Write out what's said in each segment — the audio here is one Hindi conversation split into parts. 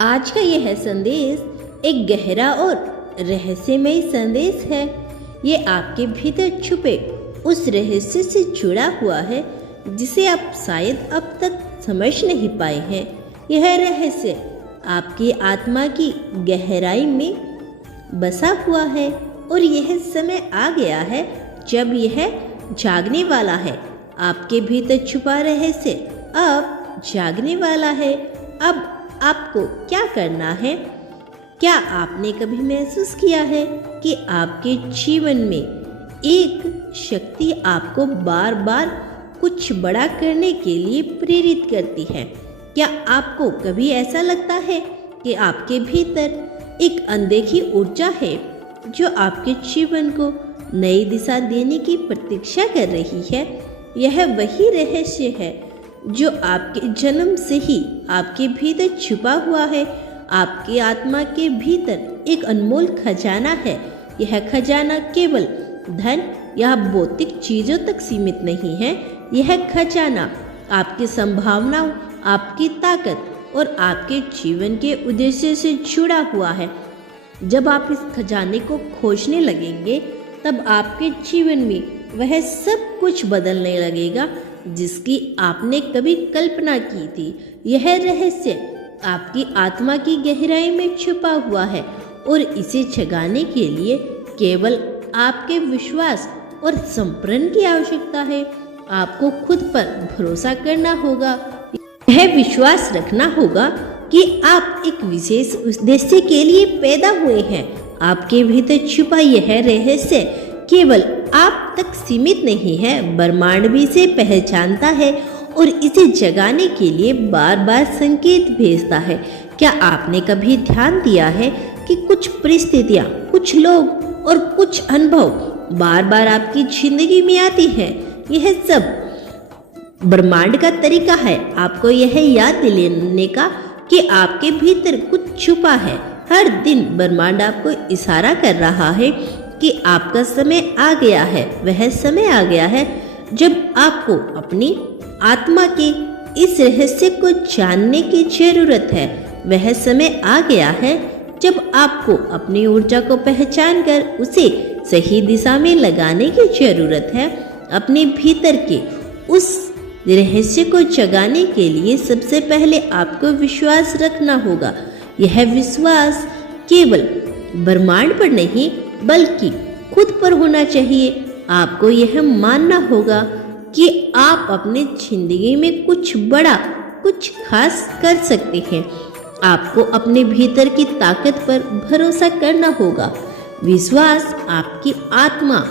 आज का यह संदेश एक गहरा और रहस्यमय संदेश है। ये आपके भीतर छुपे उस रहस्य से जुड़ा हुआ है जिसे आप शायद अब तक समझ नहीं पाए हैं। यह रहस्य आपकी आत्मा की गहराई में बसा हुआ है और यह समय आ गया है जब यह जागने वाला है। आपके भीतर छुपा रहस्य अब जागने वाला है। अब आपको क्या करना है? क्या आपने कभी महसूस किया है कि आपके जीवन में एक शक्ति आपको बार बार कुछ बड़ा करने के लिए प्रेरित करती है? क्या आपको कभी ऐसा लगता है कि आपके भीतर एक अनदेखी ऊर्जा है जो आपके जीवन को नई दिशा देने की प्रतीक्षा कर रही है? यह वही रहस्य है जो आपके जन्म से ही आपके भीतर छुपा हुआ है। आपकी आत्मा के भीतर एक अनमोल खजाना है। यह खजाना केवल धन या भौतिक चीजों तक सीमित नहीं है। यह खजाना आपकी संभावनाओं, आपकी ताकत और आपके जीवन के उद्देश्य से जुड़ा हुआ है। जब आप इस खजाने को खोजने लगेंगे तब आपके जीवन में वह सब कुछ बदलने लगेगा जिसकी आपने कभी कल्पना की थी। यह रहस्य आपकी आत्मा की गहराई में छुपा हुआ है और इसे जगाने के लिए केवल आपके विश्वास और समर्पण की आवश्यकता है। आपको खुद पर भरोसा करना होगा। यह विश्वास रखना होगा कि आप एक विशेष उद्देश्य के लिए पैदा हुए हैं। आपके भीतर छुपा यह रहस्य केवल आप तक सीमित नहीं है, ब्रह्मांड भी इसे पहचानता है और इसे जगाने के लिए बार बार संकेत भेजता है। क्या आपने कभी ध्यान दिया है कि कुछ परिस्थितियाँ, कुछ लोग और कुछ अनुभव बार बार आपकी जिंदगी में आती हैं? यह सब ब्रह्मांड का तरीका है आपको यह याद दिलाने का कि आपके भीतर कुछ छुपा है। हर दिन ब्रह्मांड आपको इशारा कर रहा है कि आपका समय आ गया है। वह समय आ गया है जब आपको अपनी आत्मा के इस रहस्य को जानने की जरूरत है। वह समय आ गया है जब आपको अपनी ऊर्जा को पहचान कर उसे सही दिशा में लगाने की जरूरत है। अपने भीतर के उस रहस्य को जगाने के लिए सबसे पहले आपको विश्वास रखना होगा। यह विश्वास केवल ब्रह्मांड पर नहीं बल्कि खुद पर होना चाहिए। आपको यह मानना होगा कि आप अपनी जिंदगी में कुछ बड़ा, कुछ खास कर सकते हैं। आपको अपने भीतर की ताकत पर भरोसा करना होगा। विश्वास आपकी आत्मा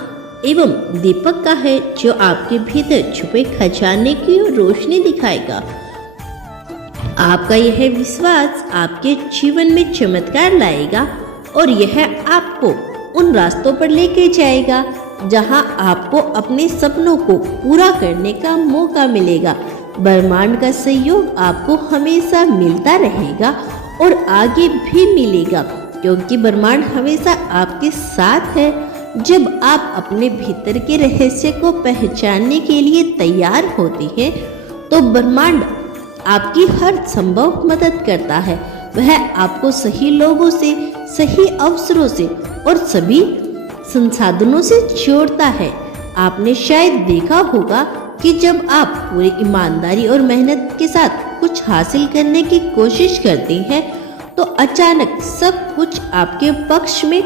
एवं दीपक का है जो आपके भीतर छुपे खजाने की रोशनी दिखाएगा। आपका यह विश्वास आपके जीवन में चमत्कार लाएगा और यह आपको उन रास्तों पर लेके जाएगा जहां आपको अपने सपनों को पूरा करने का मौका मिलेगा। ब्रह्मांड का सहयोग आपको हमेशा मिलता रहेगा और आगे भी मिलेगा क्योंकि ब्रह्मांड हमेशा आपके साथ है। जब आप अपने भीतर के रहस्य को पहचानने के लिए तैयार होते हैं तो ब्रह्मांड आपकी हर संभव मदद करता है। वह आपको सही लोगों से, सही अवसरों से और सभी संसाधनों से जोड़ता है। आपने शायद देखा होगा कि जब आप पूरी ईमानदारी और मेहनत के साथ कुछ हासिल करने की कोशिश करते हैं तो अचानक सब कुछ आपके पक्ष में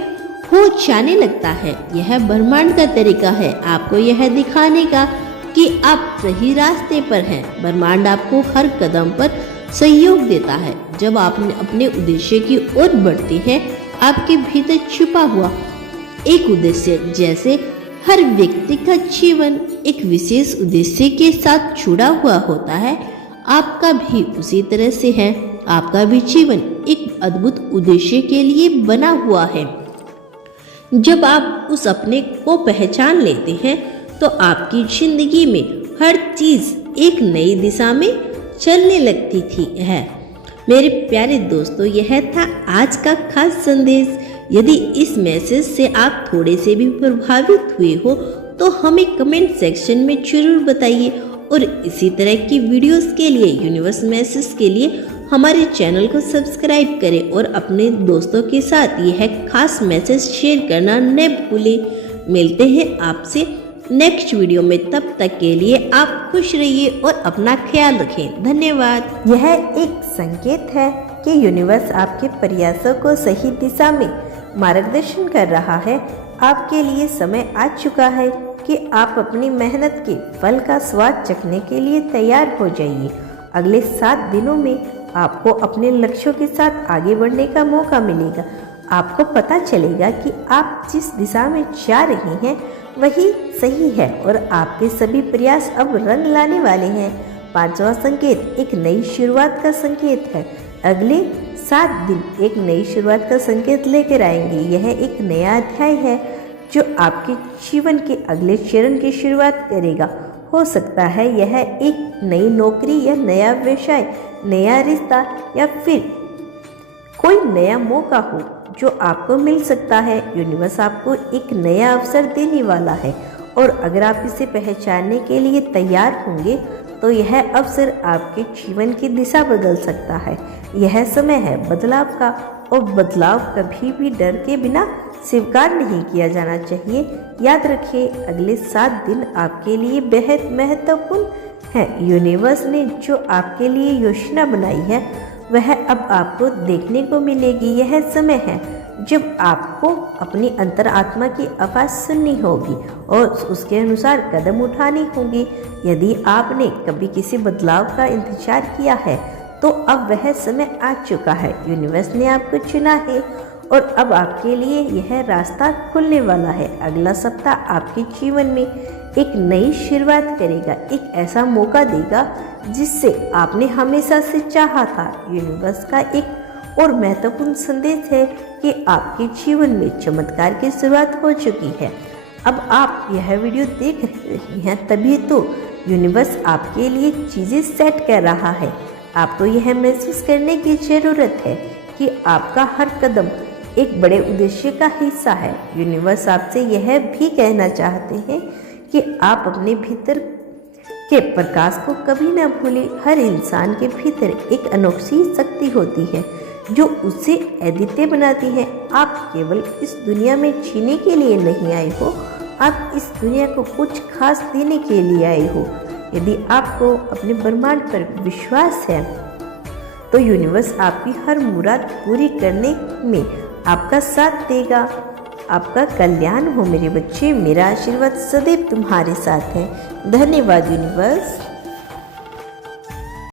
हो जाने लगता है। यह ब्रह्मांड का तरीका है आपको यह दिखाने का कि आप सही रास्ते पर हैं। ब्रह्मांड आपको हर कदम पर सहयोग देता है। जब आप अपने उद्देश्य की ओर बढ़ते हैं, आपके भीतर छुपा हुआ एक उद्देश्य, जैसे हर व्यक्ति का जीवन एक विशेष उद्देश्य के साथ जुड़ा हुआ होता है, आपका भी उसी तरह से है। आपका भी जीवन एक अद्भुत उद्देश्य के लिए बना हुआ है। जब आप उस अपने को पहचान लेते हैं तो आपकी जिंदगी में हर चीज एक नई दिशा में चलने लगती थी है। मेरे प्यारे दोस्तों, यह था आज का खास संदेश। यदि इस मैसेज से आप थोड़े से भी प्रभावित हुए हो तो हमें कमेंट सेक्शन में जरूर बताइए और इसी तरह की वीडियोस के लिए, यूनिवर्स मैसेज के लिए हमारे चैनल को सब्सक्राइब करें और अपने दोस्तों के साथ यह खास मैसेज शेयर करना न भूलें। मिलते हैं आपसे नेक्स्ट वीडियो में, तब तक के लिए आप खुश रहिए और अपना ख्याल रखें। धन्यवाद। यह एक संकेत है कि यूनिवर्स आपके प्रयासों को सही दिशा में मार्गदर्शन कर रहा है। आपके लिए समय आ चुका है कि आप अपनी मेहनत के फल का स्वाद चखने के लिए तैयार हो जाइए। अगले 7 दिनों में आपको अपने लक्ष्यों के साथ आगे बढ़ने का मौका मिलेगा। आपको पता चलेगा कि आप जिस दिशा में जा रहे हैं वही सही है और आपके सभी प्रयास अब रंग लाने वाले हैं। 5वां संकेत एक नई शुरुआत का संकेत है। अगले 7 दिन एक नई शुरुआत का संकेत लेकर आएंगे। यह एक नया अध्याय है जो आपके जीवन के अगले चरण की शुरुआत करेगा। हो सकता है यह एक नई नौकरी या नया व्यवसाय, नया रिश्ता या फिर कोई नया मौका हो जो आपको मिल सकता है। यूनिवर्स आपको एक नया अवसर देने वाला है और अगर आप इसे पहचानने के लिए तैयार होंगे तो यह अवसर आपके जीवन की दिशा बदल सकता है। यह समय है बदलाव का और बदलाव कभी भी डर के बिना स्वीकार नहीं किया जाना चाहिए। याद रखिए, अगले 7 दिन आपके लिए बेहद महत्वपूर्ण है। यूनिवर्स ने जो आपके लिए योजना बनाई है वह अब आपको देखने को मिलेगी। यह समय है जब आपको अपनी अंतरात्मा की आवाज़ सुननी होगी और उसके अनुसार कदम उठाने होंगे। यदि आपने कभी किसी बदलाव का इंतजार किया है तो अब वह समय आ चुका है। यूनिवर्स ने आपको चुना है और अब आपके लिए यह रास्ता खुलने वाला है। अगला सप्ताह आपके जीवन में एक नई शुरुआत करेगा, एक ऐसा मौका देगा जिससे आपने हमेशा से चाहा था। यूनिवर्स का एक और महत्वपूर्ण संदेश है कि आपके जीवन में चमत्कार की शुरुआत हो चुकी है। अब आप यह वीडियो देख रहे हैं तभी तो यूनिवर्स आपके लिए चीज़ें सेट कर रहा है। आपको यह महसूस करने की ज़रूरत है कि आपका हर कदम एक बड़े उद्देश्य का हिस्सा है। यूनिवर्स आपसे यह भी कहना चाहते हैं कि आप अपने भीतर के प्रकाश को कभी ना भूलें। हर इंसान के भीतर एक अनोखी शक्ति होती है जो उसे अद्वितीय बनाती है। आप केवल इस दुनिया में जीने के लिए नहीं आए हो, आप इस दुनिया को कुछ खास देने के लिए आए हो। यदि आपको अपने ब्रह्मांड पर विश्वास है तो यूनिवर्स आपकी हर मुराद पूरी करने में आपका साथ देगा। आपका कल्याण हो मेरे बच्चे। मेरा आशीर्वाद सदैव तुम्हारे साथ है। धन्यवाद यूनिवर्स।